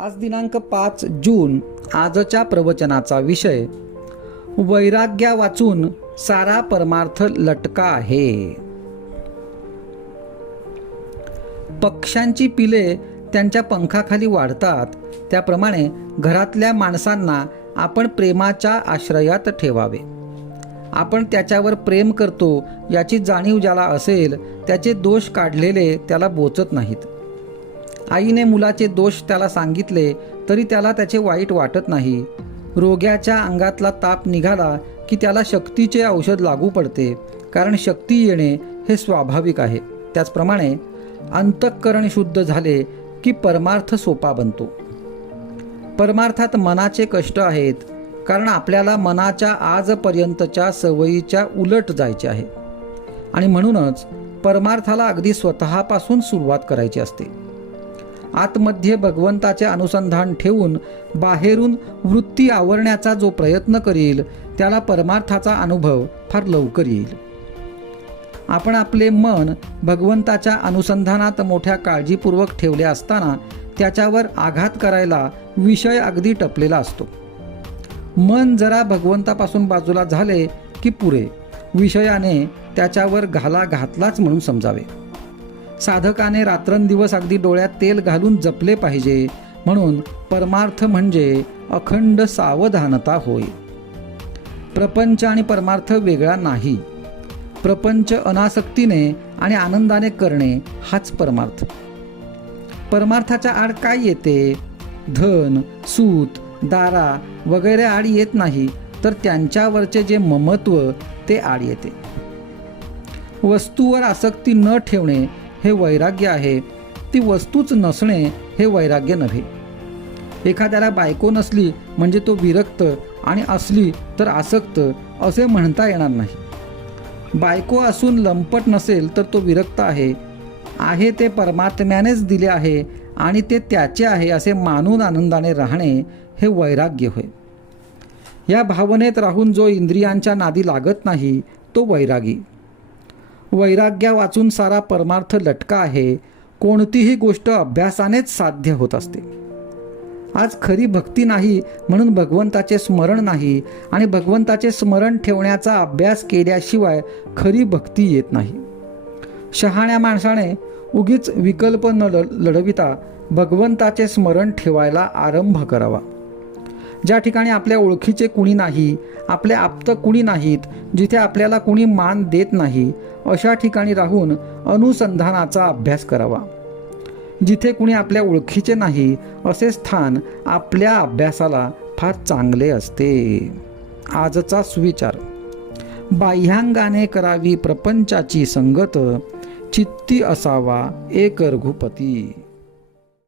आज दिनांक पाच जून आजच्या प्रवचनाचा विषय वैराग्या वाचून सारा परमार्थ लटका आहे पक्ष्यांची पिले त्यांच्या पंखाखाली वाढतात त्याप्रमाणे घरातल्या माणसांना आपण प्रेमाच्या आश्रयात ठेवावे आपण त्याच्यावर प्रेम करतो याची जाणीव ज्याला असेल त्याचे दोष काढलेले त्याला बोचत नाहीत आईने मुलाचे दोष त्याला सांगितले तरी त्याला त्याचे वाईट वाटत नाही रोग्याच्या अंगातला ताप निघाला की त्याला शक्तीचे औषध लागू पडते कारण शक्ती येणे हे स्वाभाविक आहे त्याचप्रमाणे अंतःकरण शुद्ध झाले की परमार्थ सोपा बनतो परमार्थात मनाचे कष्ट आहेत कारण आपल्याला मनाच्या आजपर्यंतच्या सवयीच्या उलट जायचे आहे आणि म्हणूनच परमार्थाला अगदी स्वतःपासून सुरुवात करायची असते आतमध्ये भगवंताचे अनुसंधान ठेवून बाहेरून वृत्ती आवरण्याचा जो प्रयत्न करील त्याला परमार्थाचा अनुभव फार लवकर येईल आपण आपले मन भगवंताच्या अनुसंधानात मोठ्या काळजीपूर्वक ठेवले असताना त्याच्यावर आघात करायला विषय अगदी टपलेला असतो मन जरा भगवंतापासून बाजूला झाले की पुरे विषयाने त्याच्यावर घाला घातलाच म्हणून समजावे साधकाने रात्रंदिवस अगदी डोळ्यात तेल घालून जपले पाहिजे म्हणून परमार्थ म्हणजे अखंड सावधानता होय प्रपंच आणि परमार्थ वेगळा नाही प्रपंच अनासक्तीने आणि आनंदाने करणे हाच परमार्थ परमार्थाच्या आड काय येते धन सूत दारा वगैरे आड येत नाही तर त्यांच्यावरचे जे ममत्व ते आड येते वस्तूवर आसक्ती न ठेवणे हे वैराग्य आहे ती वस्तूच नसणे हे वैराग्य नव्हे एखाद्याला बायको नसली म्हणजे तो विरक्त आणि असली तर आसक्त असे म्हणता येणार नाही बायको असून लंपट नसेल तर तो विरक्त आहे आहे ते परमात्म्यानेच दिले आहे आणि ते त्याचे आहे असे मानून आनंदाने राहणे हे वैराग्य होय या भावनेत राहून जो इंद्रियांच्या नादी लागत नाही तो वैरागी वैराग्या वाचून सारा परमार्थ लटका आहे कोणतीही गोष्ट अभ्यासानेच साध्य होत असते आज खरी भक्ती नाही म्हणून भगवंताचे स्मरण नाही आणि भगवंताचे स्मरण ठेवण्याचा अभ्यास केल्याशिवाय खरी भक्ती येत नाही शहाण्या माणसाने उगीच विकल्प न लढविता भगवंताचे स्मरण ठेवायला आरंभ करावा ज्या ठिकाणी आपल्या ओळखीचे कुणी नाही आपले आप्त कुणी नाहीत जिथे आपल्याला कुणी मान देत नाही अशा ठिकाणी राहून अनुसंधानाचा अभ्यास करावा जिथे कुणी आपल्या ओळखीचे नाही असे स्थान आपल्या अभ्यासाला फार चांगले असते आजचा सुविचार बाह्यांगाने करावी प्रपंचाची संगत चित्ती असावा एक रघुपती